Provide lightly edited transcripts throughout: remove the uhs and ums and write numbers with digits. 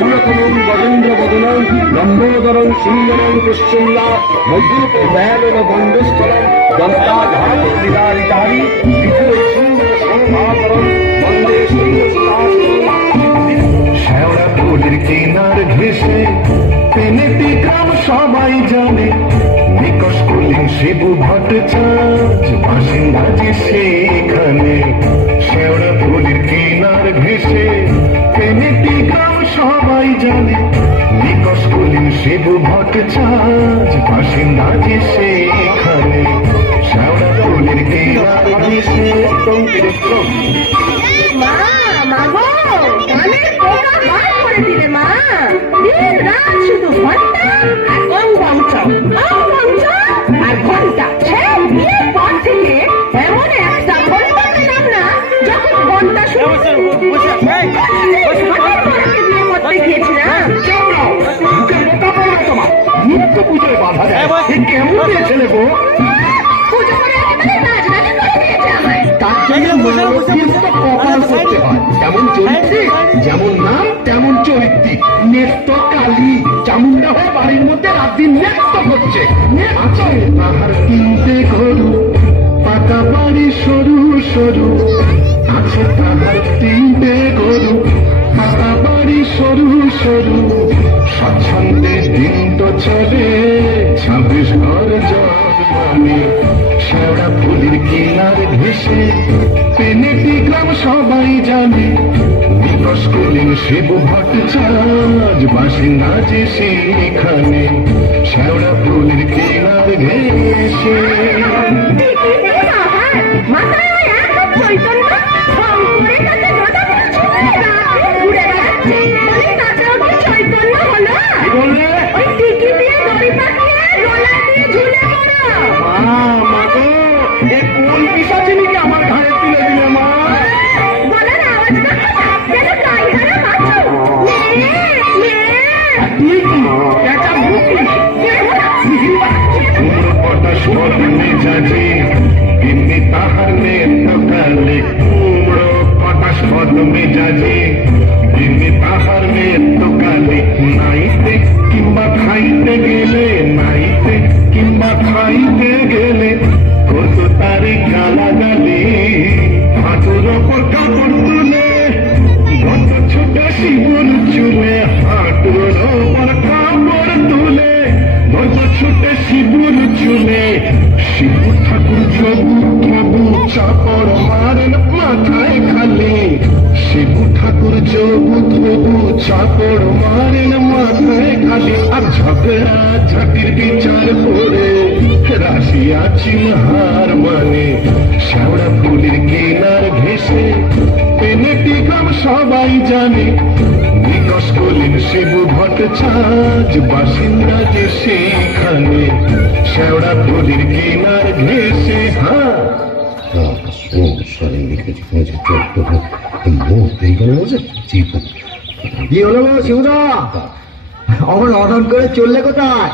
সুরতমং গজেন্দ্র বদনং লম্বোদরং সুন্দরং পশ্চিমলা মধ্যূপ দয়ালন বন্দস্থলং দন্তাঘাত বিদারিতারি বিপুল সুন্দর শোভাকরণ বন্দে শ্যাওড়া ফুলের কিনার ঘেসে পেনেটি গ্রাম সবাই জানে নিকশ কুলিং শিবু ভট্টাচার্য বাসিন্দা যে সেখানে। শ্যাওড়া ফুলের কিনার ঘেসে পেনেটি গ্রাম সবাই জানে নিকশ কুলিং শিবু ভট্টাচার্য বাসিন্দা যে সেখানে। শ্যাওড়া ফুলের কিনার ঘেসে মা, মা গো, কানের পোকা বার করে দিলে মা। দিন রাত শুধু ঘন্টা আর অঙ্গঞ্চ, অঙ্গঞ্চ আর ঘন্টা। বিয়ের পর থেকে এমন একটা ঘন্টা পেলাম না যখন ঘন্টা শুরু বিয়ে করতে গিয়েছিলাম। নিত্য পুজোয় বাধা দেয়, কেমন ছেলে গো? পুজো করে একেবারে রাজরানি করে দিয়েছে আমায়। তার জন্য কপাল করতে হয়, যেমন চরিত্রে যেমন নাম তেমন চরিত্রী। নেত্য কালী চামুন্ডা হয়ে বাড়ির মধ্যে রাত দিন নেত্য করছে। আছে তাহার তিনটে গরু পাকা বাড়ি সরু সরু, আছে তাহার তিনটে গরু পাকা বাড়ি সরু সরু। স্বচ্ছন্দে দিন তো চলে 26 ঘর জন্মানে। শ্যাওড়া ফুলের কিনার ঘেসে পেনেটি গ্রাম সবাই জানে নিকশ কুলিং শিবু ভট্টাচার্য বাসিন্দা যে সেখানে। শ্যাওড়া ফুলের কিনার ঘেসে মাথায় এখন চৈতন্য শঙ্করে তাকে কথা বলছে, ঘুরে বেড়াচ্ছে বলে তাতেও কি চৈতন্য হলো? ওই টিকি দিয়ে দড়ি পাকিয়ে গলা দিয়ে ঝুলে পড়ো। মা গো, এ কোন পিশাচিনীকে আমার ঘাড়ে তুলে দিলে মা? গলার আওয়াজটা যেন গাইহারা বাছুর। পেঁচা ভুকি পটাশ মেজাজে দিনে তাহার নেত্রকালে। কুমড়ো পটাশ পদ মেজাজে দিনে তাহার নেত্রকালে। নাইতে কিংবা খাইতে গেলে, নাইতে কিংবা খাইতে গেলে কত তারে গালাগালি। হাঁটুর ওপর কাপড় তুলে কত ছোট শিবুর চুলে, হাঁটুর ওপর কাপড় তুলে কত ছোট শিবুর চুলে। শিবু ঠাকুর চবু তবু চাপড় মারেন মাথায় খালি। শিবু ঠাকুর চবু তবু চাপড় মারেন মাথায় খালি। আর ঝগড়া ঝাঁটির বিচার করে রাশিয়া চিনহার মানে। শ্যাওড়া ফুলের কিনার ঘেসে পেনেটি গ্রাম সবাই জানে নিকশ কুলিং শিবু ভট্টাচার্য বাসিন্দা যে সেখানে। শ্যাওড়া ফুলের কিনার ঘেসে কি হলো শিবদা? আমার অধন করে চললে কোথায়?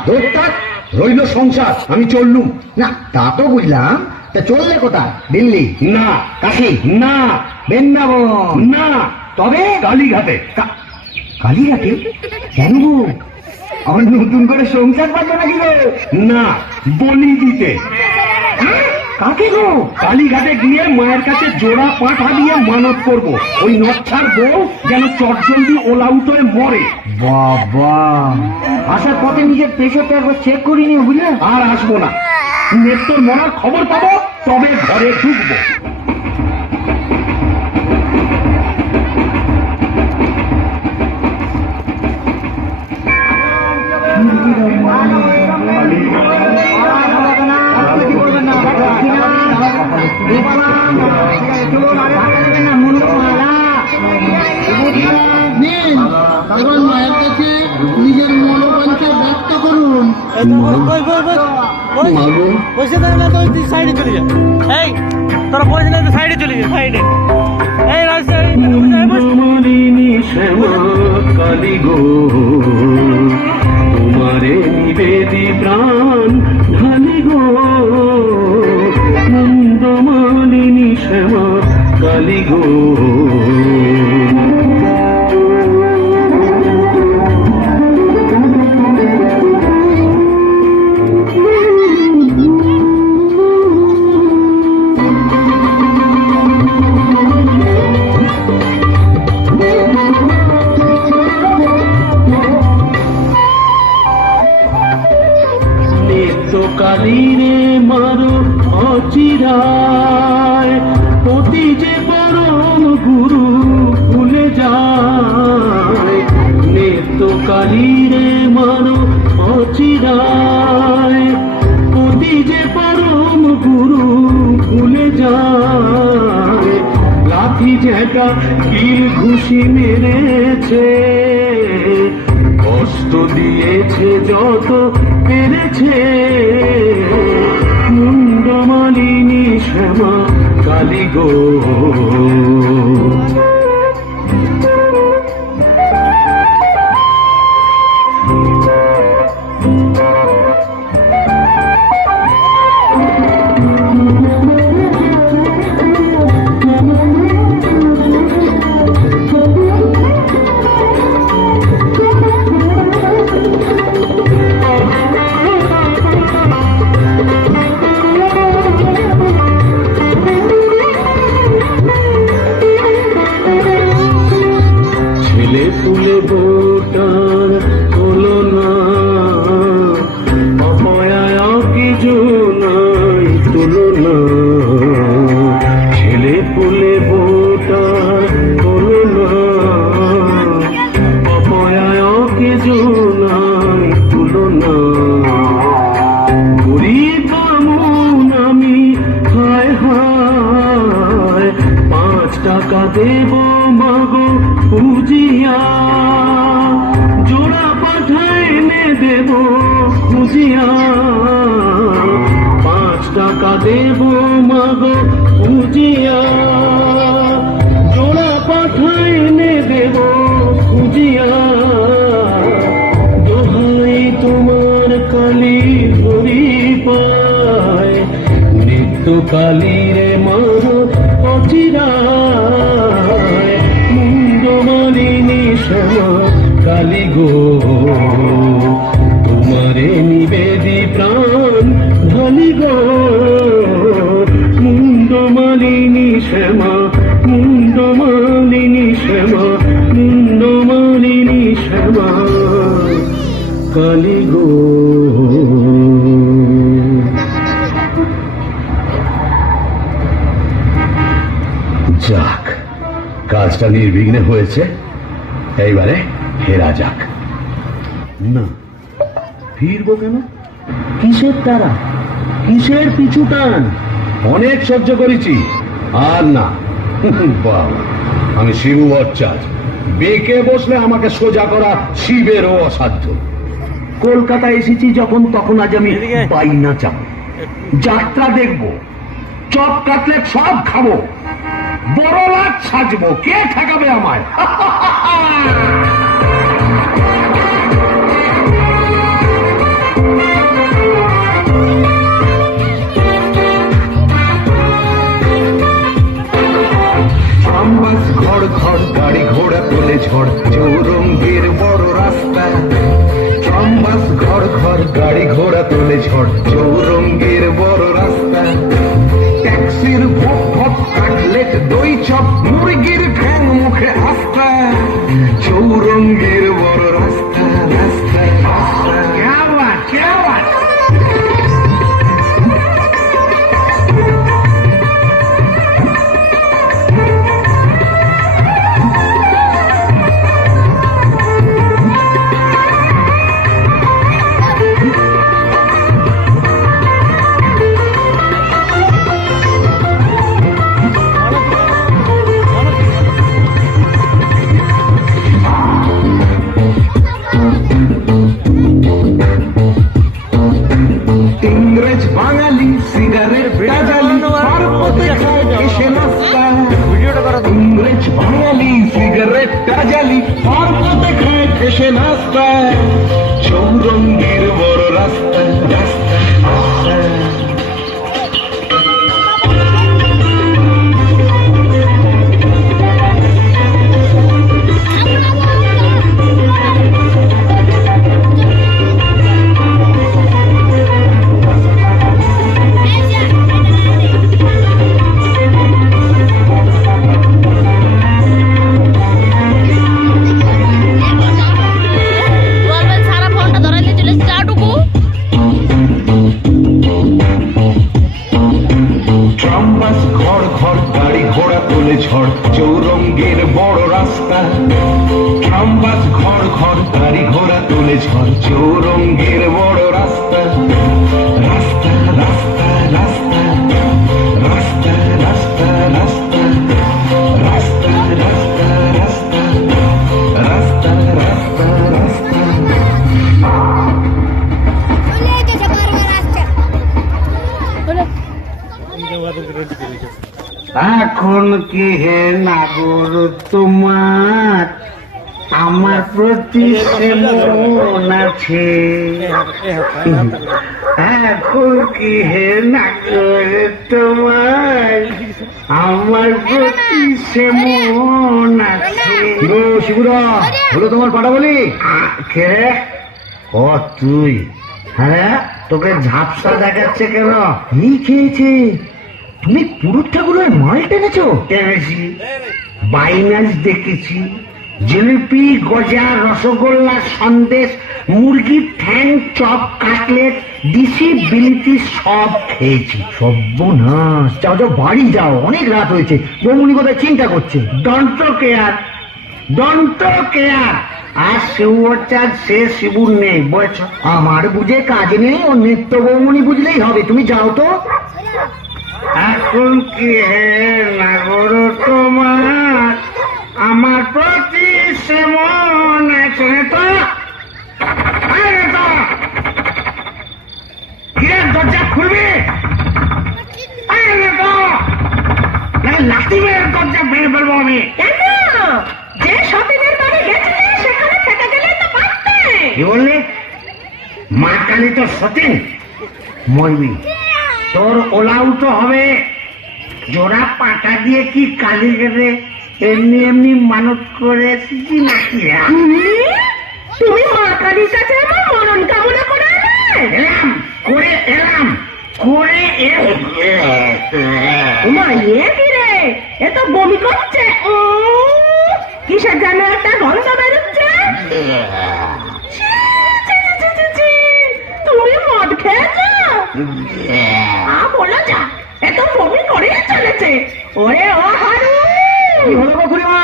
রইল সংসার, আমি চললুম না। তা তো বুঝলাম, তা চললে কোথায়? দিল্লি না, কাশি না, বৃন্দাবন না, তবে কালীঘাটে। কালীঘাটে? কেন গো? আমার নতুন করে সংসার পাচ্ছে নাকি গো? না, বলি দিতে। কাকে গো? কালীঘাটে গিয়ে মায়ের কাছে জোড়া পাঠা দিয়ে মানত করব, ওই নচ্ছার বউ যেন চটজলদি ওলাউট হয়ে মরে। বাবা, আসার পথে নিজের প্রেশারটা একবার চেক করিনি বুঝলে? আর আসবো না, নেত্তর মরার খবর পাবো তবে ঘরে ঢুকবো। মায়ের কাছে নিজের মনোবাঞ্ছা ব্যক্ত করুন। বসে থাকে না তো সাইডে চলে যায়। এই তোরা বসে না তো সাইডে চলে যায়, সাইডে। এই রাজশাহী কালী গো তোমারে নিবেদি প্রাণ ঢালি গো। নন্দমালিনী শ্যামা কালী গো। কালীরে মানো অচিরায়, অতি যে পরম গুরু ভুলে যায়। লাঠি ঝেঁটা কিল ঘুষি মেরেছে, কষ্ট দিয়েছে যত পেরেছে। মুন্ডমালিনী শ্যামা কালী গো। ছেলে তুলে ভোটার হলো না, অপয়ায় কিছু নাই তুলনা। ছেলে পুলে ভোটার হলো না, অপয়ায় কিছু নাই তুলনা। গরিব মন আমি হায় হায়, 5 টাকা দেব মাগো খুঁজিয়া, জোড়া পাঠায় এনে দেব খুঁজিয়া। 5 টাকা দেব মাগো খুঁজিয়া, জোড়া পাঠায় এনে দেব খুঁজিয়া। দোহাই তোমার কালী হরি পায়, নিত্য কালীরে মানো অচিরায়। মুন্ডমালিনী শ্যামা কালী গো, তোমারে নিবেদি প্রাণ ঢালি গো। মুন্ডমালিনী শ্যামা, মুন্ডমালিনী শ্যামা, মুন্ডমালিনী শ্যামা কালী গো। যাক, কাজটা নির্বিঘ্নে হয়েছে, এইবারে ফেরা যাক। না, ফিরবো কেন? কিসের তারা, কিসের পিছু টান? অনেক সহ্য করেছি, আর না। বাবা, আমি শিবু ভট্টাচার্য, বেঁকে বসলে আমাকে সোজা করা শিবেরও অসাধ্য। কলকাতা এসেছি যখন, তখন আজ আমি বাইনা চাপ, যাত্রা দেখবো, চপ কাটলেট সব খাবো, বড় লাট সাজবো, কে ঠেকাবে আমায়? বাস ঘর ঘর গাড়ি ঘোড়া তোলে ঝড়, চৌরঙ্গের বড় রাস্তা। বাস ঘর ঘর গাড়ি ঘোড়া তোলে ঝড়, চৌরঙ্গের বড় রাস্তা। ট্যাক্সির ভোগ ভোগ কাটলেট দই চপ, মুরগির ঠ্যাং মুখে আস্তা। চৌরঙ্গের বড় রাস্তা, রাস্তা রাস্তা। क्या बात, क्या बात। ইংরেজ বাঙালি সিগারেট টাজালি, পার্বতে খায় এসে নাস্তা। ইংরেজ বাঙালি সিগারেট টাজালি, পার্বতে খায় এসে নাস্তা। চৌরঙ্গের বড় রাস্তা, রাস্তা রাস্তা। সারা ফোনটা ধরাইলে চলে চাটুকু। গাড়ি ঘোড়া তুলে ঝড় চৌরঙ্গের বড় রাস্তা রাস্তা রাস্তা রাস্তা রাস্তা রাস্তা রাস্তা রাস্তা রাস্তা রাস্তা রাস্তা রাস্তা রাস্তা এখন কি হে নাগর তোমার আমার প্রতি কেমন আছে? এখন কি হে নাগর তোমার আমার প্রতি কেমন আছে? শিবু শিবুরা হলো তোমার পাটা বলি। কে? ও তুই? হ্যাঁ, তোকে ঝাপসা দেখাচ্ছে কেন? এই খেয়েছে, তুমি পুরুষ ঠাকুরের মাল টেনেছো? টেনেছি, বাইনাস দেখেছি, জিলিপি, গজা, রসগোল্লা, সন্দেশ, মুরগির ঠ্যাং, চপ, কাটলেট, দিশি, বিলিতি সব খেয়েছি। সর্বনাশ, যাও যাও বাড়ি যাও, অনেক রাত হয়েছে। বৌমনি কোথায় চিন্তা করছে। দন্ত কেয়ার, দন্ত কেয়ার। আর শিবচাঁদ সে শিবুর নেই, বলছ? আমার বুঝে কাজ নেই, ও নিত্য বৌমনি বুঝলেই হবে। তুমি যাও তো। এখন কি হে নাগর তোমার আমার প্রতি সেমন আছে? তো দরজা খুলবে? লাঠি মেরে দরজা ভেঙে ফেলবো আমি। কেন? যে সতীনের বাড়ি গেছিলে সেখানে থেকে গেলে তো পারতে। কি বললি? মা কালী তো সতীন মরবি, তোর ওলাউটো হবে। জোড়া পাটা দিয়ে কি কালী গেলে এমনি এমনি মানত করে এসেছি নাকি? তুমি মা কালীর কাছে আমার মরণ কামনা করে এলাম করে এলাম করে মা এ কি রে? এ তো বমি করছে। কিসের যেন একটা গন্ধ বেরোচ্ছে। ছি, ছি, ছি, ছি, ছি। তুমি মদ খেয়েছ? বলো যা, এত বমি করে চলেছে। ওরে ও হারু, কি হলো গো খুড়িমা?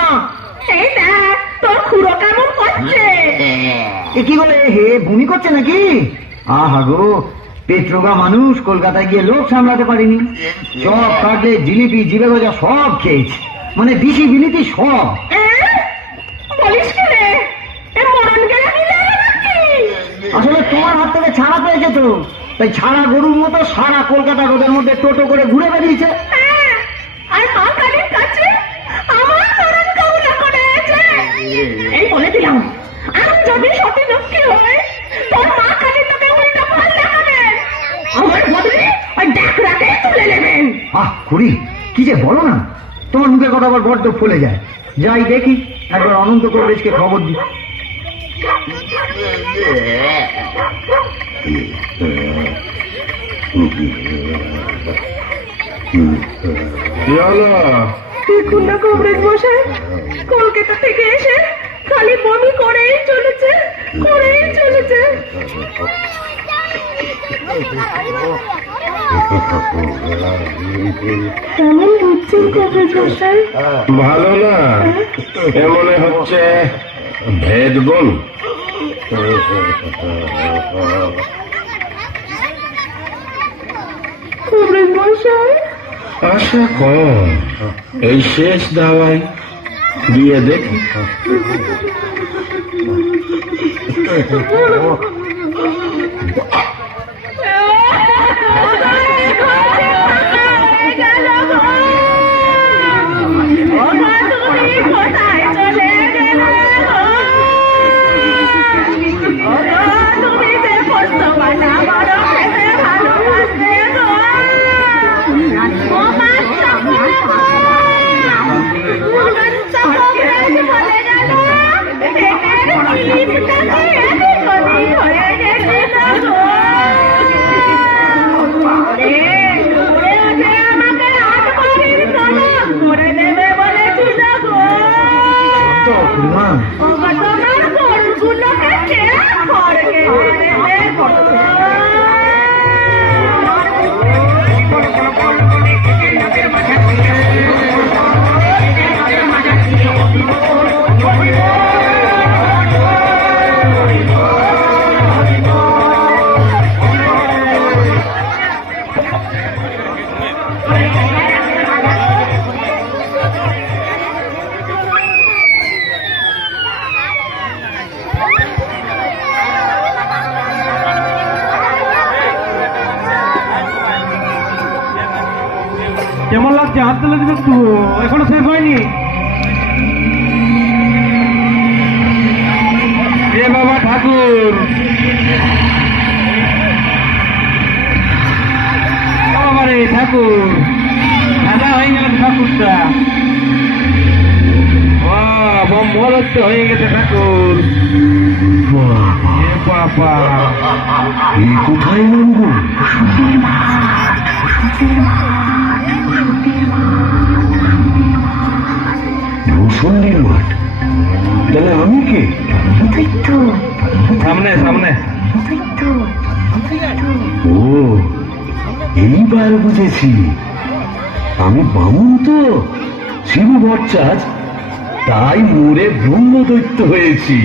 এই দেখ তোর খুড়ো কেমন করছে। এ কি বলে, হে ভূমি করছে নাকি? আহা গো, পেট্রোগা মানুষ, কলকাতায় গিয়ে লোক সামলাতে পারিনি। চপ, কাটলেট, জিলিপি, জিবে গজা সব খেয়েছি, মানে দিশি বিলিতি সব। বলিস কি রে? এ মরণ গেলে নিলে নাকি? আসলে তোমার হাত থেকে ছাড়া পেয়েছে তো, তাই ছাড়া গরুর মতো সারা কলকাতা রোদের মধ্যে টোটো করে ঘুরে বেরিয়েছে। হ্যাঁ, আর মা কালীর কাছে আমার মরণ কামনা করেছে। এই বলে দিলাম, আমি যদি সতী লক্ষ্মী হই, তোর মা কালী তোকে উল্টো ফল দেখাবে। আমার বদলে ওই ডাকরাকে তুলে নেবেন। আহ খুড়ি, কি যে বলো না, তোমার মুখের কথা আবার বড্ড ফুলে যায়। যাই দেখি, একবার অনন্ত কবরেজকে খবর দিই। দেখুন না কবরেজ মশাই, কলকাতা থেকে এসে খালি বমি করেই চলেছে, করেই চলেছে। কেমন বুঝছেন কবরেজ মশাই? ভালো না, এ মনে হচ্ছে ভেদ বোন। কবরেজ মশাই, আশা কর এই শেষ দাওয়াই দিয়ে দেখি। কোথায় চলে গেলে? তুমি যে পোস্ত বাটা বড় খেতে ভালোবাসতে গো। বলে গেল আমাকে হাত বাড়ির তলব করে দেবে বলেছিল গো। খুড়িমা, ও তোমার গরুগুলোকে ছেড়ে খড়কে দেবে গো। আসছে, হাত তুলে দিবে একটু, এখনো শেষ হয়নি। এ বাবা ঠাকুর, বাবা রে ঠাকুর, সাদা হয়ে গেল ঠাকুরটা। বলতে হয়ে গেছে ঠাকুর। এ বাবা, এই কোথায় নামবো? ভূষণের মাঠ, তাহলে আমি কে? সামনে সামনে। ও, এইবার বুঝেছি, আমি বামুন তো, শিবু ভট্টাচ, তাই মোড়ে ব্রহ্মদৈত্য হয়েছি।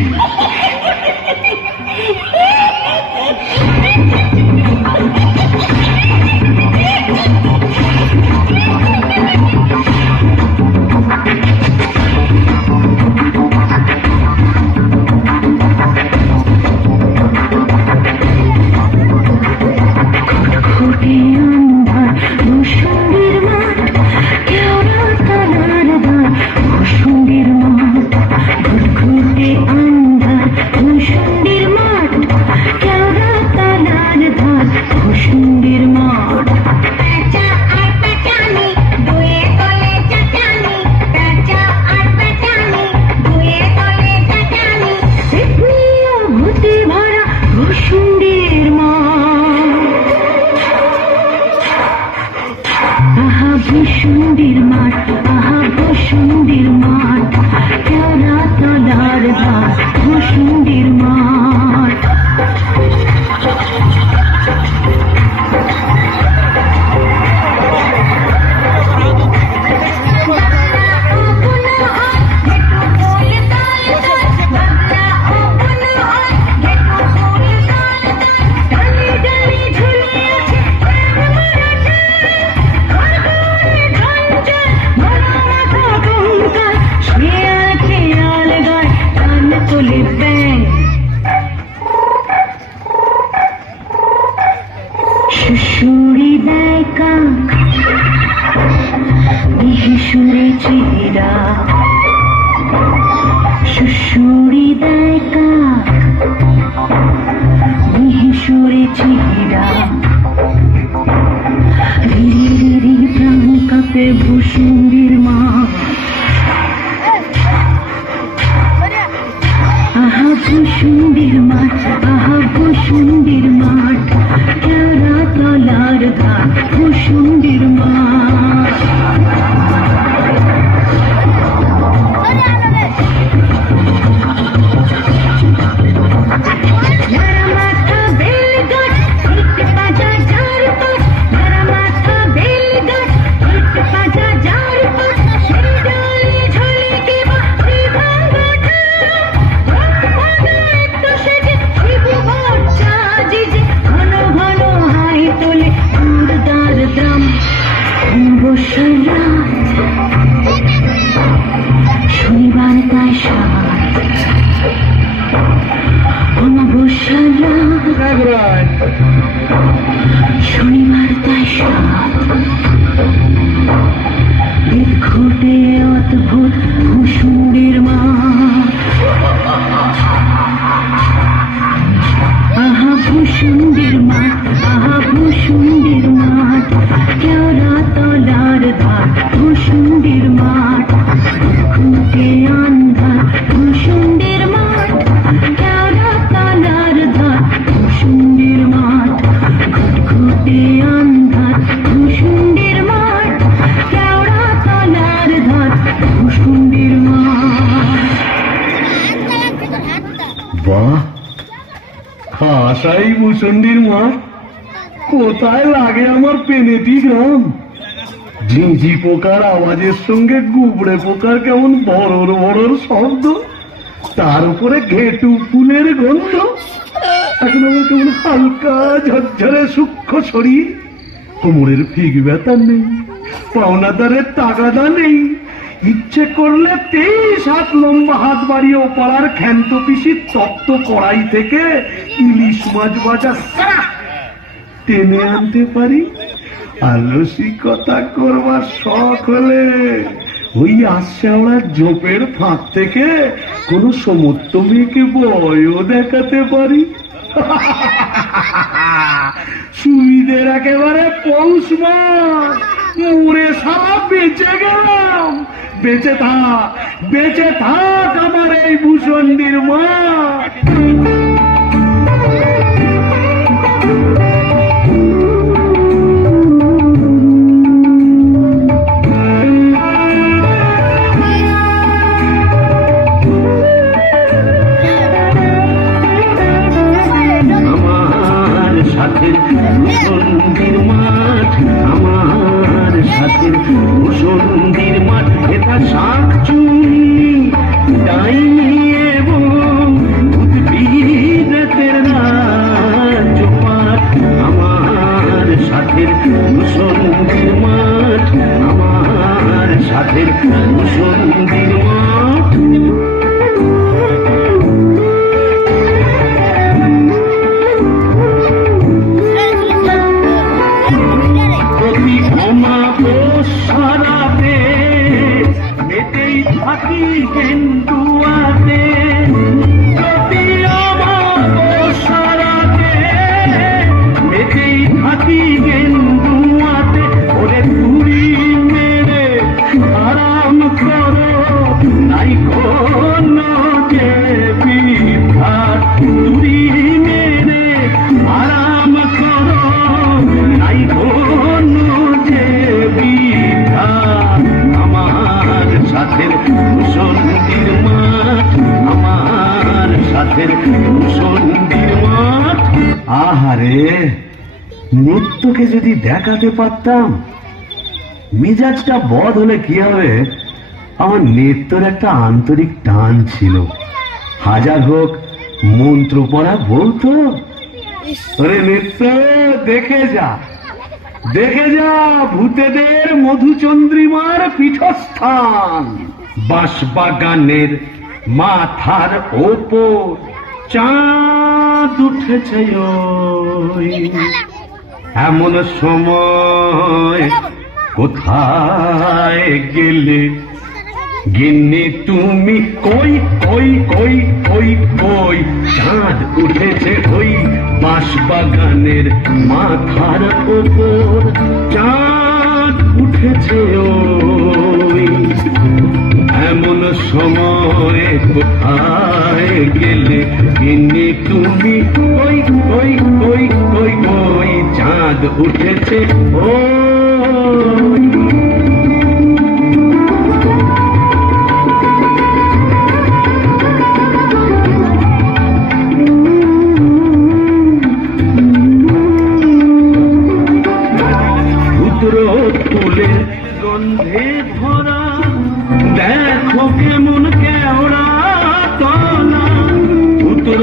ভূষুণ্ডির মাঠ, আহা ভূষুণ্ডির মাঠ, কেওড়া তলার ঘাট, ভূষুণ্ডির মাঠ। সুরে দেয় কাক, বিহু সুরে চিরা, সুরে দেয় কাক, বিহু সুরে চিরা, রিরি প্রাণ কাপে ভূষুণ্ডির মা, আহা ভূষুণ্ডির মাঠ, আহা ভূষুণ্ডির মাঠ, কেওড়া তলার ঘাট, ভূষুণ্ডির মাঠ। শনিবার তাই শনিবার তাই ঘটে অদ্ভুত ভূষুণ্ডির মা, আহা ভূষুণ্ডির মাঠ, আহা ভূষুণ্ডির মাঠ, কেওড়া তলার ঘাট, ভূষুণ্ডির মাঠ, ঘুটে আন্ধার ভূষুণ্ডির মাঠ, কেওড়া তলার ঘাট, ভূষুণ্ডির মাঠ, ঘুটে আন্ধার ভূষুণ্ডির মাঠ, কেওড়া তলার ঘাট, ভূষুণ্ডির মাঠ। বাহ, আশাই ভূষণ্ডির মাঠ, কোথায় লাগে আমার পেনেটি গ্রাম। ঝিঁঝি পোকার আওয়াজের সঙ্গে গুবড়ে পোকার কেমন বড়র বড়র শব্দ, তার উপরে ঘেটু ফুলের গন্ধ। এখন আমার কেমন হালকা ঝরঝরে সূক্ষ্ম শরীর, কোমরের ফিগ ব্যথা নেই, পাওনাদারের তাগাদা নেই, ইচ্ছে করলে 23 হাত লম্বা হাত বাড়িয়ে ওপাড়ার ক্ষান্ত পিসির তপ্ত কড়াই থেকে ইলিশ মাছ ভাজা টেনে আনতে পারি। আর রসিকতা করবার শখ হলে ওই আশ্যাওড়ার জোপের ফাঁক থেকে কোন সমস্ত মেয়েকে বয়ও দেখাতে পারি। সুবিধের একেবারে পৌষ মাস, মুড়ে সারা বেঁচে গেলাম। বেঁচে থাক আমার এই ভূষণ্ডির মা। ভূষণ্ডির মাঠ, আমার সাথে ভূষণ্ডির মাঠ, এটা শাক চুনি ডাইনি এবং উদ্ভিদের রাজপাট। আমার সাথে ভূষণ্ডির মাঠ, আমার সাথে ভূষণ্ডির মাঠ। সারাতে মেতেই থাকি গেন্দুয়াতে, প্রতি আমার সারাতে মেতেই থাকি গেন্দুয়াতে। ওরে তুই মেরে আরাম করো, নাই কোনো যে বিভাগ। তুই মেরে আরাম করো, নাই কোনো যে বিভাগ। আমার সাথে ভূষণ্ডির মাঠ, আমার সাথে ভূষণ্ডির মাঠ। আহারে, নৃত্যকে যদি দেখাতে পারতাম। মেজাজটা বদ হলে কি হবে, আমার নৃত্যর একটা আন্তরিক টান ছিল। হাজার হোক মন্ত্র পড়া বউ তো। ওরে নৃত্য দেখে যা, দেখে যা ভূতেদের মধুচন্দ্রিমার পীঠস্থান। বাঁশবাগানের মাথার ওপর চাঁদ উঠেছে ওই। এমন সময় কোথায় গেলে গিন্নি তুমি? কই কই কই কই কই, চাঁদ উঠেছে ওই বাঁশবাগানের মাথার ওপর। চাঁদ উঠেছে ওই। এমন সময় কোথায় গেলে গিন্নি তুমি? কই কই কই কই কই, চাঁদ উঠেছে ওই। ফুলের গন্ধে ভরা, দেখো কেমন কেওড়া তলা। উত্তর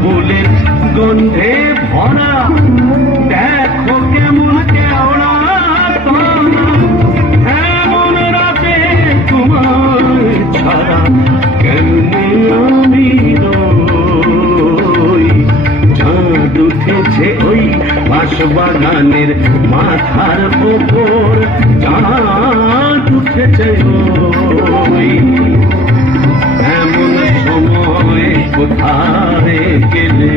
ফুলের গন্ধে ভরা, দেখো কেমন কেওড়া তলা। এমন রাতে তোমার ছাড়া কেমনে আমি রই। চাঁদ উঠেছে ওই বাঁশবাগানের মাথার ওপর। চাঁদ উঠেছে ওই। এমন সময় কোথায় গেলে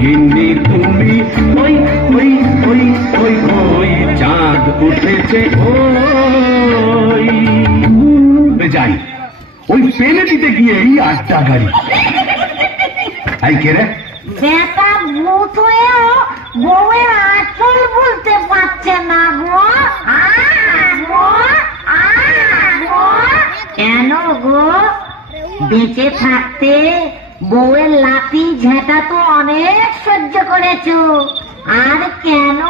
গিন্নি তুমি? ওই ওই ওই ওই ওই, চাঁদ উঠেছে ওই। যাই ওই পেলে দিতে গিয়েই আড্ডা গাড়ি। এই কে রে? বেটা ভূত হয়েও বউয়ের আঁচল বলতে পারছে না গো। কেন গো? বেঁচে থাকতে বউয়ের লাঠি ঝেঁটা তো অনেক সহ্য করেছো, আর কেন?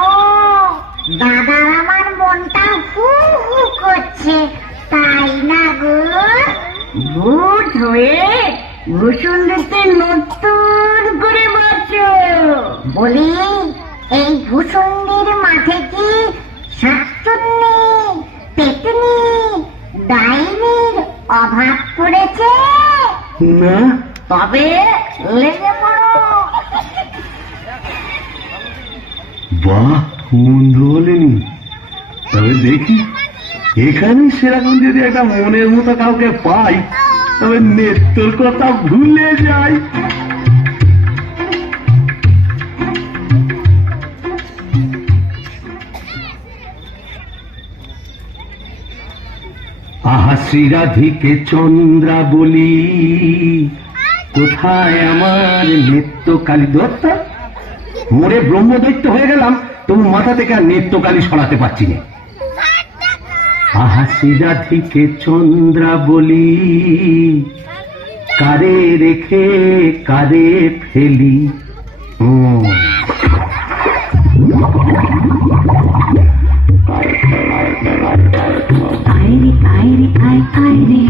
দাদার আমার মনটা হু হু করছে, তাই না গো? ভূত হয়ে ভূষণ্ডিতে নতুন করে বাঁচো। বলি, এই ভূষণ্ডির মাঠে কি শাকচুন্নি, পেতনি, ডাইনির অভাব পড়েছে? না। তবে লেগে পড়ো। বাহ, মন্দ বলেনি। দেখি এখানে সেরকম যদি একটা মনের মতো কাউকে পাই তবে নেত্রর কথা ভুলে যাই। আহা শ্রীরাধিকে চন্দ্রা বলি, কোথায় আমার নেত্রকালী দত্তা? মোরে ব্রহ্মদৈত্য হয়ে গেলাম, তবু মাথা থেকে আর নেত্রকালী সরাতে পারছি না। আহা শ্রীরাধিকে চন্দ্রা বলি, কারে রেখে কারে ফেলি। আইরে আইরে আয় আইরে,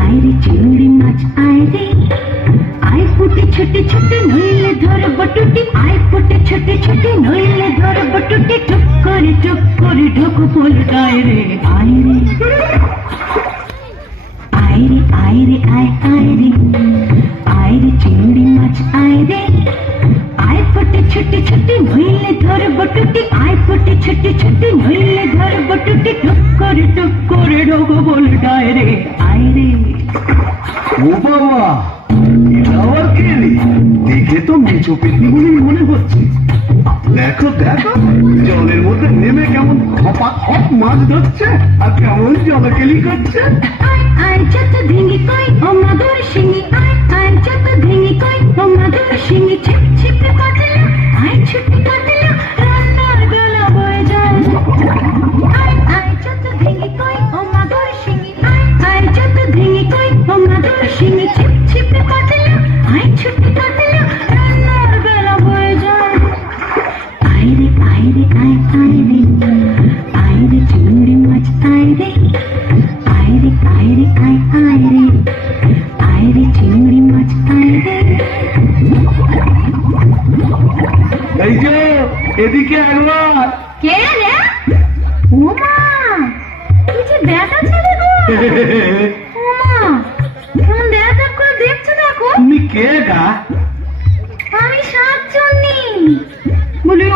আইরে চিংড়ি মাছ আইরে, আয় ফুটে ছোটে ছোটে নইলে ধর বটুটি, আয় ফুটে ছোটে ছোটে নইলে ধর বটুটি, টুক করে ঢোক পোলটায় রে। আইরে আইরে আইরে আয় আইরে, আইরে চিংড়ি মাছ আইরে, আয় ফুটে ছোটে ছোটে নইলে ধর বটুটি, আয় ফুটে ছোটে ছোটে নইলে ধর বটুটি, টুক করে ঢোক পোলটায় রে। আইরে ও বাবা, এটা আবার কে রে? দেখে তো মেচো পেটনি বলেই মনে হচ্ছে। দেখো দেখো, জলের মধ্যে নেমে কেমন খপা খপ মাছ ধরছে আর কেমন জলকেলি করছে। আয় যত ভেঙে কই ও মাদুর শিঙি, আয় যত ভেঙে কই ও মাদুর শিঙি, ছিপ ছিপে কাটলো, আয় ছুটি কাটলো, রান্নার বেলা বয়ে যায়। আয় যত ভেঙে কই ও মাদুর শিঙি, আয় যত ভেঙে কই ও মাদুর শিঙি, ছিপ ছিপে কাটলো, আয় ছুটি কাটলো, রান্নার বেলা বয়ে যায়। আইরে আইরে আয় আইরে, আইরে চিংড়ি মাছ আইরে, আইরে আইরে আয় আইরে, আইরে চিংড়ি মাছ আইরে। এই যে এদিকে একবার। কে রে? ওমা, কিছু দেখা ছেলে গো। ওমা, কেমন দেখা করে দেখছো দেখো। তুমি কে গা? আমি শাকচুন্নি। বলি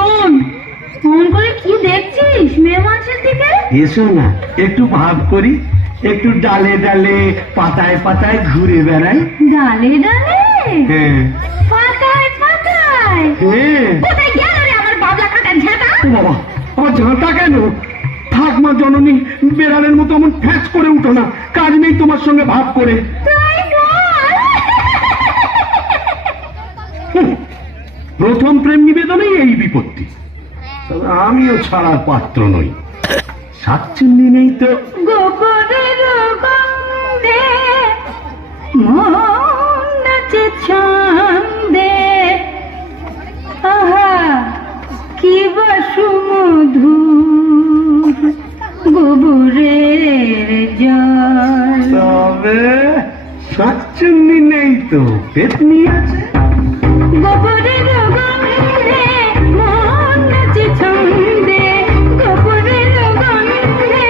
ওন করে কি দেখছিস মেয়ে মানুষের দিকে? এসো না, একটু ভাব করি, একটু ডালে ডালে পাতায় পাতায় ঘুরে বেড়াই। ডালে ডালে হ্যাঁ পাতায় পাতায়, হ্যাঁ। কোথায় গেল রে আমার বাবলা কাটা ঝাঁটা? ও বাবা, আমার ঝাঁটা কেন? থাক মা জননী, বেড়ালের মতো এমন ফ্যাচ করে উঠো না, কাজ নেই তোমার সঙ্গে ভাব করে। তাই বল। প্রথম প্রেম নিবেদনেই এই বিপত্তি, তবে আমিও ছাড়ার পাত্র নই। শাকচুন্নি নেই তো। গোবরের গন্ধে মন নাচে ছন্দে, আহা কি সুমধুর গোবরের জল। তবে শাকচুন্নি নেই তো, পেতনি আছে। গোবরের গন্ধে মন নাচে ছন্দে, গোবরের গন্ধে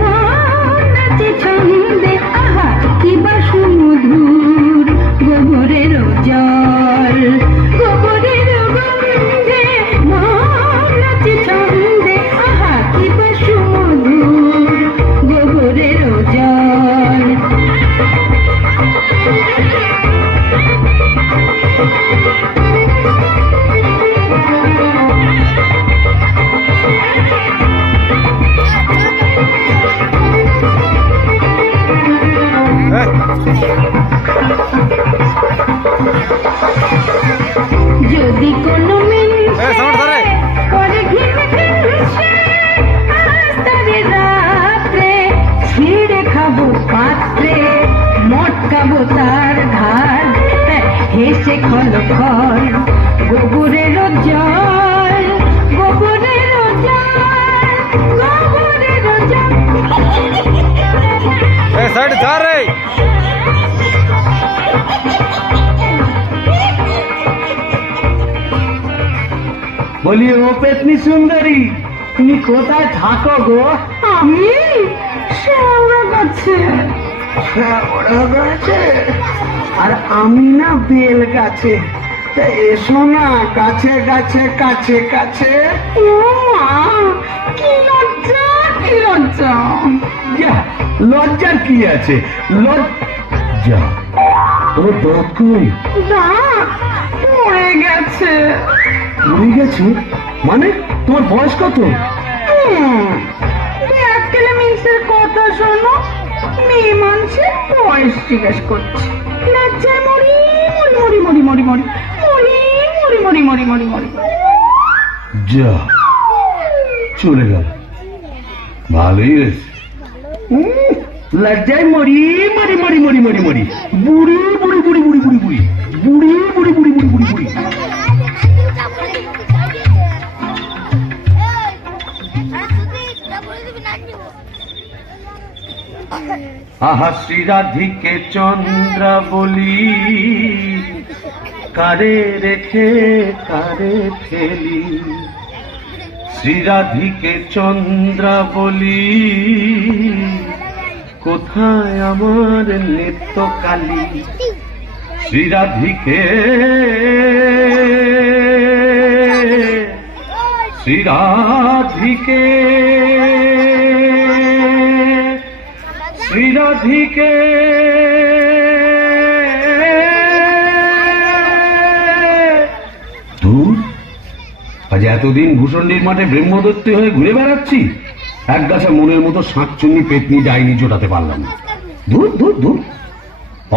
মন নাচে ছন্দে, আহা কি সুমধুর গোবরের জল। গোবরের গন্ধে মন নাচে ছন্দে, আহা কি সুমধুর গোবরের জল। যদি কোনো মিনিটে পরে ঘিমে আস্তারে রাত্রে ছিঁড়ে খাবো পাত্রে, মটকাবো তার ধার, হেসে খল খল গোবরের জল, গোবরের জল, গোবরের জল। সাইড যা রে। বলি ও পেতনি সুন্দরী, তুমি কোথায় থাকো গো? আমি শেওড়া গাছে। ওরা গাছে, আর আমি না বেল গাছে। তা এসো না কাছে কাছে কাছে কাছে। ও মা, কি লজ্জা কি লজ্জা। যা, লজ্জার কি আছে? লজ্জা তোমার দাঁত কই? দাঁত পড়ে গেছে। পড়ে গেছে মানে? তোমার বয়স কত? এক কিলোমিটার কথা শোনো, মেয়ে মানুষের বয়স জিজ্ঞেস করছে। লজ্জায় মরি মরি মরি মরি মরি মরি মরি মরি মরি মরি মরি মরি। যা, চলে গেল। ভালোই হয়েছে। লজ্জায় মরি মরি মরি মরি মরি মরি বুড়ি বুড়ি বুড়ি বুড়ি বুড়ি বুড়ি বুড়ি বুড়ি বুড়ি বুড়ি বুড়ি বুড়ি। আহা শ্রীরাধিকে চন্দ্রা বলি, কারে রেখে কারে ফেলি। শ্রীরাধিকে চন্দ্রা বলি, কোথায় আমার নিত্য কালী। শ্রীরাধিকে শ্রীরাধিকে শ্রীরাধিকে ধুর, আজ এতদিন ভূষণ্ডির মাঠে ব্রহ্মদত্তী হয়ে ঘুরে বেড়াচ্ছি, এক গাছা মনের মতো শাঁকচুন্নি পেতনি ডাইনি জোটাতে পারলাম না। ধুর ধুর ধুর,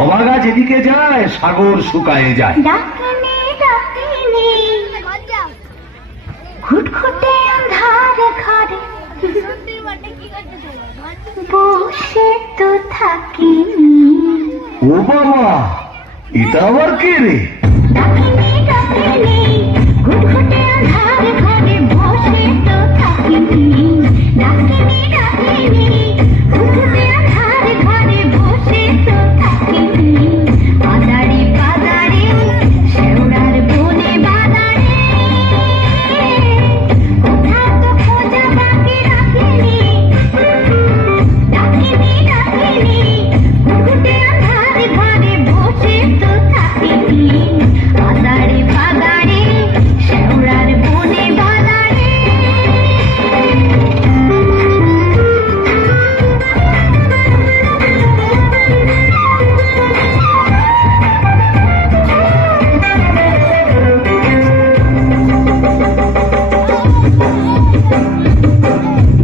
অবাগা যেদিকে যায় সাগর শুকায়ে যায়। ডাকিনি ডাকিনি ঘুটঘুটে আন্ধার ঘরে বসে তো থাকিনি। ও বাবা, এটা আবার কে রে? ডাকিনি ডাকিনি ঘুটঘুটে আন্ধার ঘরে বসে তো থাকিনি। ডাকিনি ডাকিনি ঘুটঘুটে আন্ধার ঘরে বসে তো থাকিনি। বাদারি বাদারি শেওড়ার বনে বাদারি, কোথাও তো খোঁজা বাকি রাখিনি। ডাকিনি ডাকিনি ঘুটঘুটে আন্ধার ঘরে বসে তো থাকিনি। বাদারি বাদারি শেওড়ার বনে বাদারি।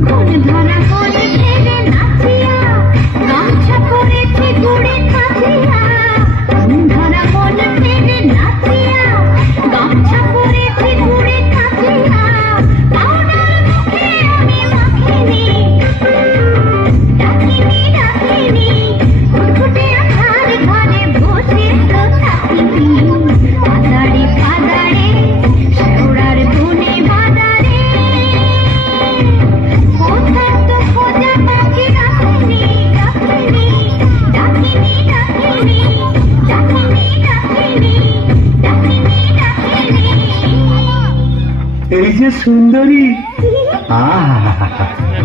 কোন ধরা কোন ছেড়ে নাচিয়া গামছা পরেছে গুড়ে কাঁচিয়া। কোন ধরা কোন ছেড়ে নাচিয়া গামছা পরেছে গুড়ে কাঁচিয়া। পাউডার মুখে আমি মাখিনি। ডাকিনি ডাকিনি ঘুটঘুটে আন্ধার ঘরে বসে তো থাকিনি। বাদারি বাদারি শেওড়ার বনে বাদারি, কোথাও তো খোঁজা বাকি রাখিনি। ডাকিনি ডাকিনি ডাকিনি ডাকিনি ডাকিনি ডাকিনি ডাকিনি। এই যে সুন্দরী,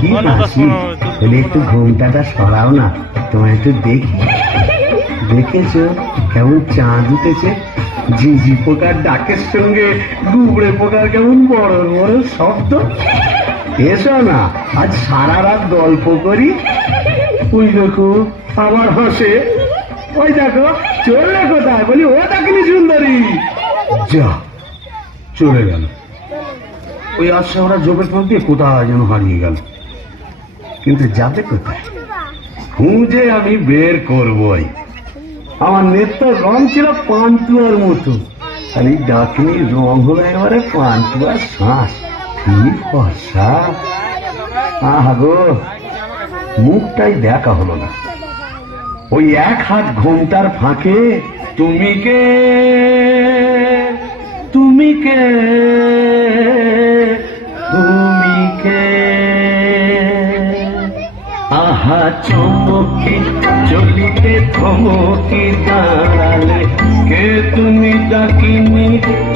কি হাসি। বলে একটু ঘোমটাটা সরাও না, তোমার একটু দেখি। দেখেছো কেমন চাঁদ উঠেছে? ঝিঝি পোকার ডাকের সঙ্গে গুবড়ে পোকার কেমন বড় বড় শব্দ। এসো না, আজ সারা রাত গল্প করি। ওই দেখো আবার হাসে। ওই দেখো চললে কোথায়? বলি ও ডাকিনি সুন্দরী। যা, চলে গেল। ওই আশা ওরা জোপের ফাঁক দিয়ে কোথায় যেন হারিয়ে গেল। কিন্তু যাবে কোথায়? খুঁজে আমি বের করবই। আমার নেত্র রং ছিল পান্তুয়ার মতো, আর এই ডাকিনীর রং হলো একেবারে পান্তুয়ার শ্বাস। কি ফর্সা! আহা গো, মুখটাই দেখা হলো না। ওই এক হাত ঘোমটার ফাঁকে তুমি কে, তুমি কে, তুমি কে। আহা চমকি চলিতে থমকি দাঁড়ালে, কে তুমি ডাকিনি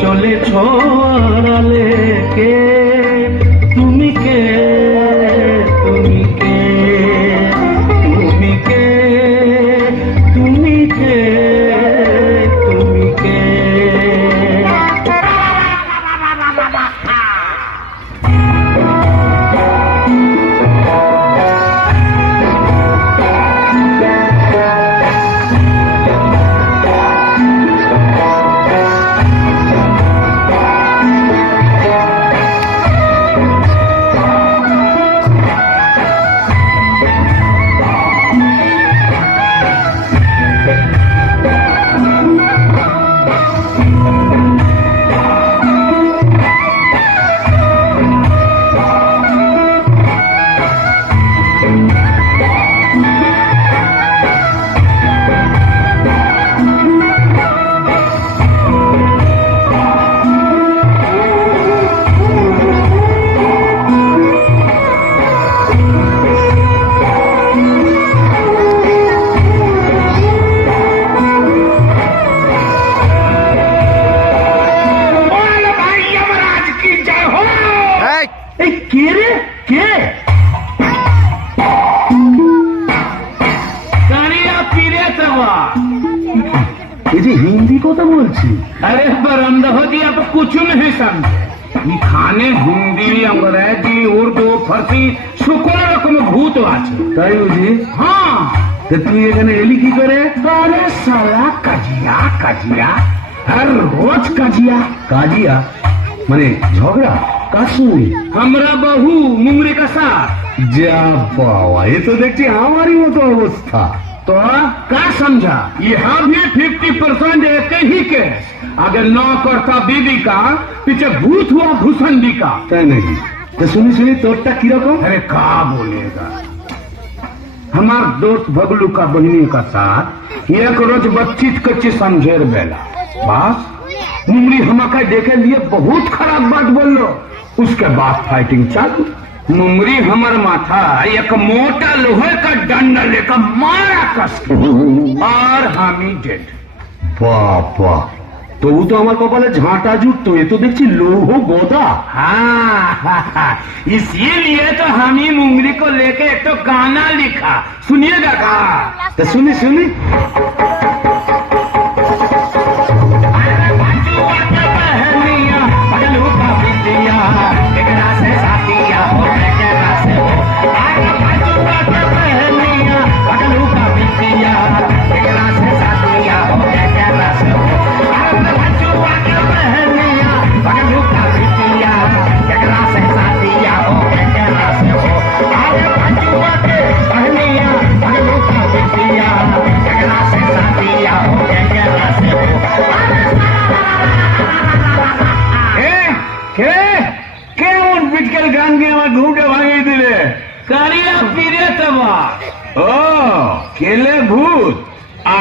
চলেছ আড়ালে। কে তুমি কে, তুমি কে, তুমি কে, তুমি কে, তুমি কে। बरमदा हो जी अब कुछ नहीं समझे এখানে হিন্দি अंग्रेजी उर्दू ফার্সি সকল রকম ভূত আছে তাই বুঝি? হ্যাঁ তা তুই এখানে এলি কি করে? अरे साला कजिया कजिया हर रोज कजिया কাজিয়া মানে ঝগড়া? কার সঙ্গে? हमरा बहू मुंगरी का साथ যা বাবা, এ তো দেখছি আমারই মতো অবস্থা। तो क्या समझा यहाँ भी 50% एक ही केस अगर न करता बीवी का पीछे भूत हुआ भूषणी का তাই নাকি? তা শুনি শুনি তোরটা কিরকম? अरे क्या बोलेगा हमार दोस्त भगलू का बहनी का साथ एक रोज बातचीत करके समझेर बेला बस मुंगरी हमका देखे लिए बहुत खराब बात बोल लो उसके बाद फाइटिंग चालू मुंगरी हमार माथा एक मोटा लोहे का डंडा लेकर मारा कस के और हम ही डेड বাবা, তবু তো আমার কপালে ঝাঁটা জুটতো, এ তো দেখছি লৌহ গোদা। हाँ इसीलिए तो हम ही मुंगरी को लेके एक तो गाना लिखा सुनिएगा का তা শুনি শুনি। কেমন পিটকেল গান গিয়ে আমার ঘুমটা ভাঙিয়ে দিলে কারিয়া ফিরে তোমা ও কেলে ভূত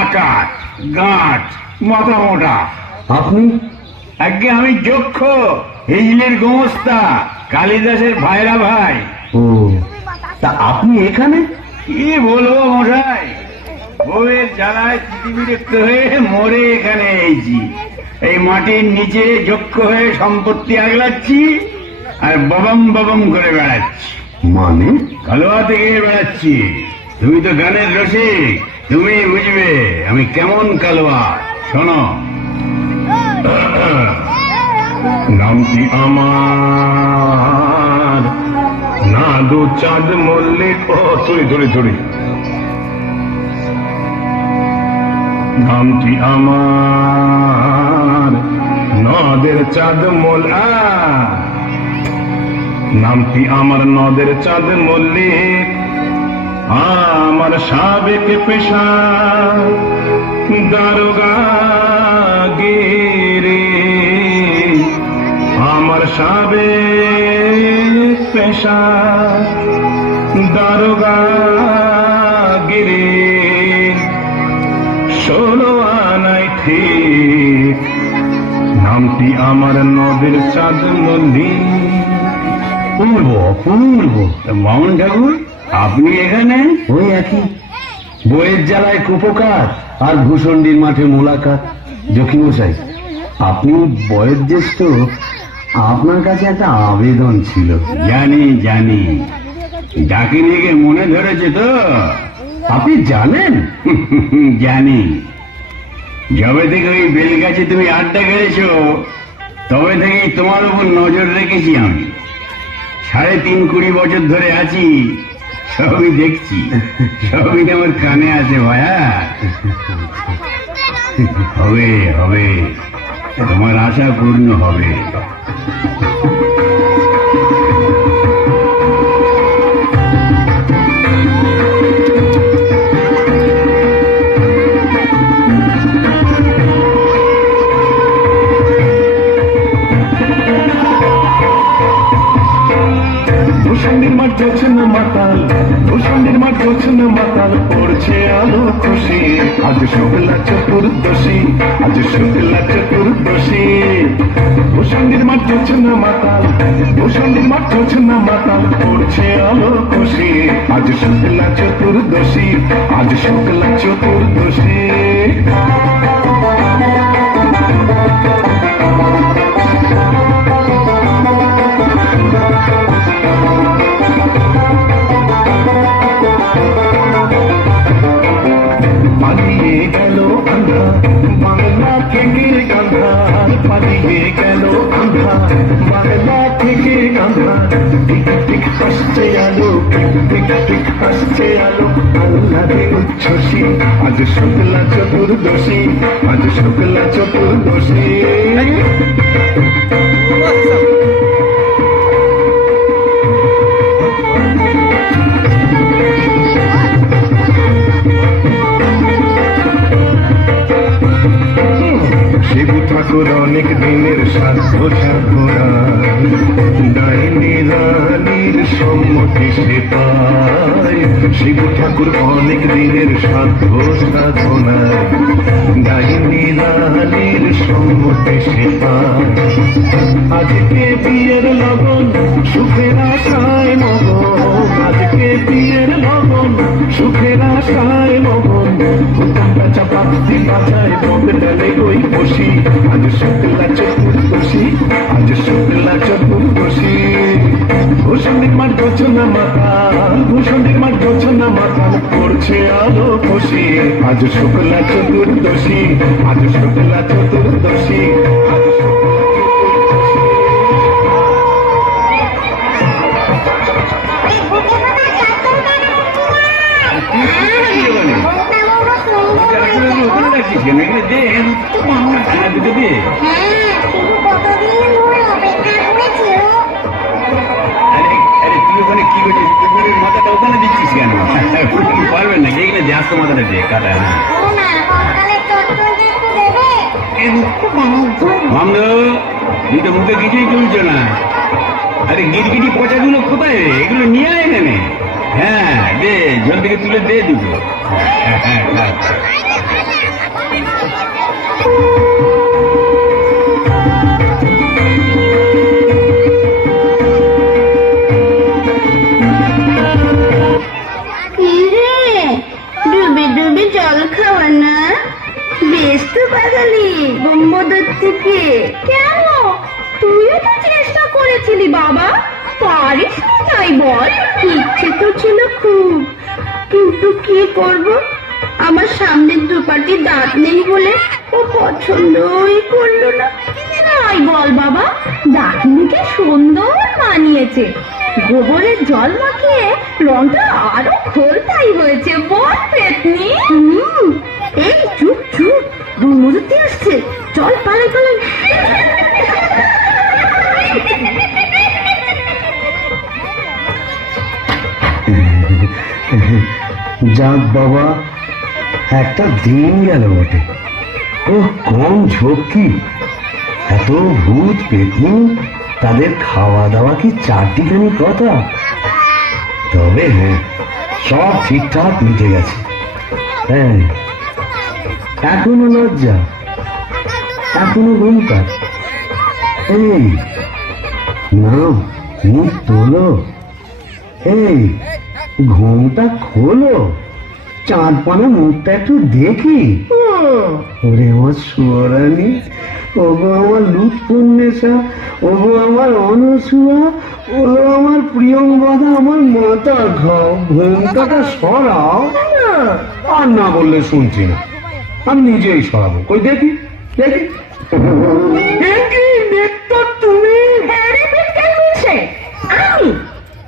আকাশ গাঁট মাথা মোটা আপনি? আগে আমি যক্ষ হিজলির গোমস্তা কালিদাসের ভাইরা ভাই ও, তা আপনি এখানে? কি বলবো মশাই বউয়ের জ্বালায় পৃথিবীরক্ত হয়ে মরে এখানে এইছি এই মাটির নিচে যক্ষ হয়ে সম্পত্তি আগলাচ্ছি আর ববম ববম করে বেড়াচ্ছি মানে? কালোয়া থেকে বেড়াচ্ছি তুমি তো গানের রসিক তুমি বুঝবে আমি কেমন কালোয়া শোনো নামটি আমার না দু চাঁদ মল্লিক ও থুড়ি নামটি আমার নদের চাঁদ নামটি আমার নদের চাঁদ মল্লিক আমার সাবেক পেশা দারোগা গিরি আমার সাবেক পেশা দারোগা গিরি 16 আনাই ঠিক নামটি আমার নদের চাঁদ মল্লিক পূর্ব পূর্ব। মামুন ঠাকুর আপনি এখানে ওই একই, বইয়ের জ্বালায় কুপকার আর ভূষণ্ডির মাঠে মোলাকাত। জকিমশাই, আপনি বয়ের জ্যেষ্ঠ, আপনার কাছে একটা আবেদন ছিল। জানি জানি ডাকিনিকে মনে ধরেছে তো আপনি জানেন? জানি যবে থেকে ওই বেলগাছে তুমি আড্ডা গেড়েছো তবে থেকেই তোমার উপর নজর রেখেছি আমি 3.5 বছর ধরে আছি সবই দেখছি সবই আমার কানে আছে ভায়া হবে হবে তোমার আশা পূর্ণ হবে ভূষণ্ডির মাঠ জ্বলছে না মাতাল, ভূষণ্ডির মাঠ জ্বলছে না মাতাল, পড়ছে আলো খুশি আজ শুক্লা চতুর্দশী, আজ শুক্লা চতুর্দশী। ভূষণ্ডির মাঠ জ্বলছে না মাতাল, ভূষণ্ডির মাঠ জ্বলছে না মাতাল, পড়ছে আলো খুশি আজ শুক্লা চতুর্দশী, আজ শুক্লা চতুর্দশী। পালিয়ে গেল আন্ধার বাংলা থেকে গান্ধার। হারিয়ে গেল আধার বাংলা থেকে আধার টিক টিক হাসছে আলো টিক টিক হাসছে আলো আল্লাহরে উচ্ছ্বসী আজ শুক্লা চতুর্দশী আজ শুক্লা চতুর্দশী শিব ঠাকুর অনেক দিনের সাধ্য সাধনা ডাইনি রানীর সম্মতি সে পায় শিব ঠাকুর অনেক দিনের সাধ্য সাধনা ডাইনি রানীর সম্মতি সে পায় আজকে বিয়ের লগন সুখের আশায় মগন আজকে বিয়ের লগন সুখের আশায় মগন হুকুম বেচা পাখি বাজায় বন্ধ ডালে কই বসি আজ শুক্লা চতুর্দশী আজ শুক্লা চতুর্দশী ভূষণের মাঠ গোছনা মাতাল ভূষণের মাঠ গোছনা মাতাল পড়ছে আলো খুশি আজ শুক্লা চতুর্দশী আজ শুক্লা চতুর্দশী আজ মাথাটা ওখানে দিচ্ছিস কেন পারবেন না এখানে ব্যস্ত মাথাটা দিয়ে কাটা মামদো দুটো মুখে কিছুই চলছে না আরে গিরগিটি পচাগুলো কোথায় রে এগুলো নিয়ে আয় এখানে হ্যাঁ দে জল থেকে তুলে দে দুটো ডুবে ডুবে জল খাওয়া না বেশ তো বাগালি বোম্বদর থেকে কেন তুইও তো চেষ্টা করেছিলি বাবা পারিস তাই বল ইচ্ছে তো ছিল খুব কিন্তু কি করব আমার সামনের দুপাটি দাঁত নেই বলে ও পছন্দই করলো না তাই বল বাবা দাঁতনিকে সুন্দর মানিয়েছে গোবরের জল মাখিয়ে রংটা আরো খোলতাই হয়েছে বল পেতনি এই চুপ চুপ মধুতে আসছে চল পালাই পালাই যাক বাবা একটা দিন গেল বটে ও কম ঝক্কি এত ভূত পেতনি তাদের খাওয়া দাওয়া কি চারটিখানি কথা তবে হ্যাঁ সব ঠিকঠাক মিটে গেছে হ্যাঁ এখনো লজ্জা এখনো ঘুমটা এই না মুখ তোলো এই ঘুমটা খোলো চাঁদ পানা মুখটা একটু দেখি ওরে আমার সুয়ারানি ওগো আমার লুৎফুন্নেসা ওগো আমার অনসুয়া ওগো আমার প্রিয়ঙ্গদা আমার মাথা খাও ঘুমটাটা সরাও আর না বললে শুনছি না আমি নিজেই সরাবো কই দেখি দেখি তুমি আমি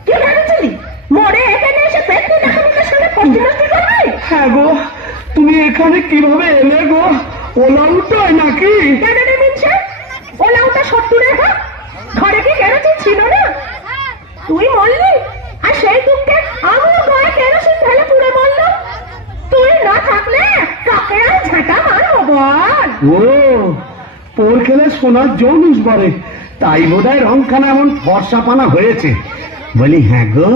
কে ভেবেছিলি মরে এখানে এসে পেটনি ডাকাতের সঙ্গে পরিচয় করবে হ্যাঁ গো তুমি এখানে কিভাবে এলে গো ওলাউটাই নাকি ওলাউটা 70-এর হাত ঘরে কি কেরোসিন ছিল না তুই মরলি আর সেই দুঃখে আমিও ঘরে কেরোসিন ঢেলে পুড়ে মরলাম তুই না থাকলে কাকে আর ঝাঁটা মারবো বল ও পোর খেলে সোনার জৌলুস বাড়ে তাই বোধহয় রংখানা এমন ফর্সা পানা হয়েছে বলি হ্যাঁ গো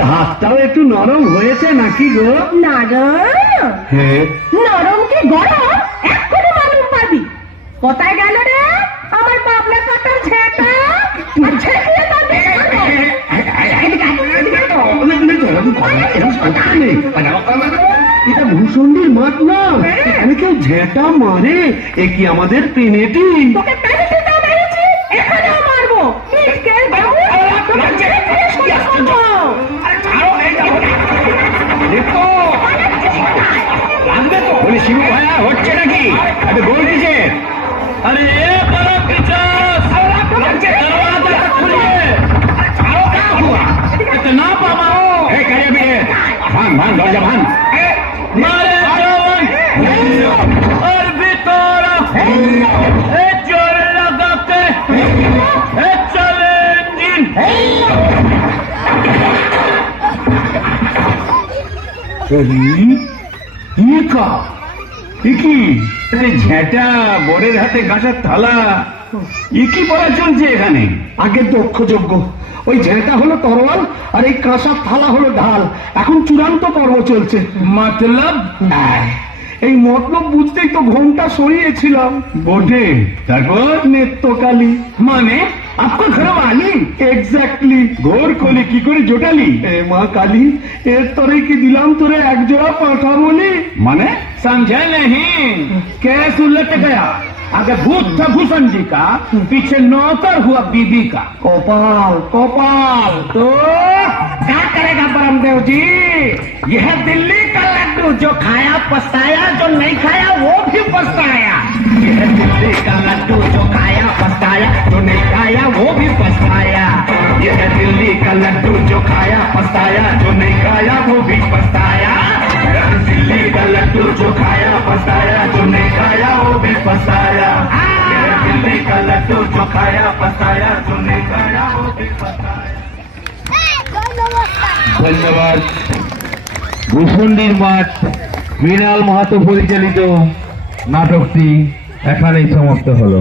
ধাতটাও একটু নরম হয়েছে নাকি গো নরম হ্যাঁ নরম কি গরম এক্ষুনি মালুম পাবি কোথায় গেল রে আমার পাবলা কাটার ঝেঁটা ঝেঁটিয়ে তার এটা ভূষণের মাঠ না এখানে কেউ ঝেঁটা মারে এ কি আমাদের পেনেটি তোকে পেনেটিটা মেরেছি এখানেও মারবো মিসকের বাবু তোকে ঝেঁটিয়ে শুয়ে করবো শিবু ভাইয়া হচ্ছে নাকি আমি বলতেছে अरे ये करो पिचास, दरवाजा खोलिए। आओ, क्या हुआ? इतना पामाओ। करे भी है। भान दरवाजा भान। मारे जवान और भी तोड़ा जोर लगा के चले इंजिन। ঝেঁটা বরের হাতে গাছের থালা কি পড়া চলছে এখানে? আগে দক্ষযজ্ঞ, ওই ঝেঁটা হলো তরোয়াল আর এই কাঁসার থালা হলো ঢাল। এখন চূড়ান্ত পর্ব চলছে। মতলব? এই মতলব বুঝতেই তো ঘোমটা সরিয়েছিলাম। বটে, তারপর? নেত্রকালী। মানে আপনার ঘরে আনি? এক্স্যাক্টলি। ঘোর কোলে কি করে জোটালি? এ মা কালী, এর তরে কি দিলাম তোরে একজোড়া পাঁঠা বলি? মানে समझा नहीं? केस उलट गया। अगर भूत था भूषण जी का, पीछे नौकर हुआ बीबी का। কপাল কপাল। तो क्या करेगा परमदेव जी? यह दिल्ली का लड्डू जो खाया पछताया, जो नहीं खाया वो भी पछताया। यह दिल्ली का लड्डू जो खाया पछताया, जो नहीं खाया वो भी पछताया। यह दिल्ली का लड्डू जो खाया पछताया, जो नहीं खाया वो भी पछताया। यह दिल्ली का लड्डू जो खाया पछताया, जो नहीं खाया वो भी पछताया। यह दिल्ली का लड्डू जो खाया पछताया, जो नहीं खाया वो भी पछताया। ধন্যবাদ। ভূষণ্ডির মাঠ মৃণাল মাহাতো পরিচালিত নাটকটি এখানেই সমাপ্ত হলো।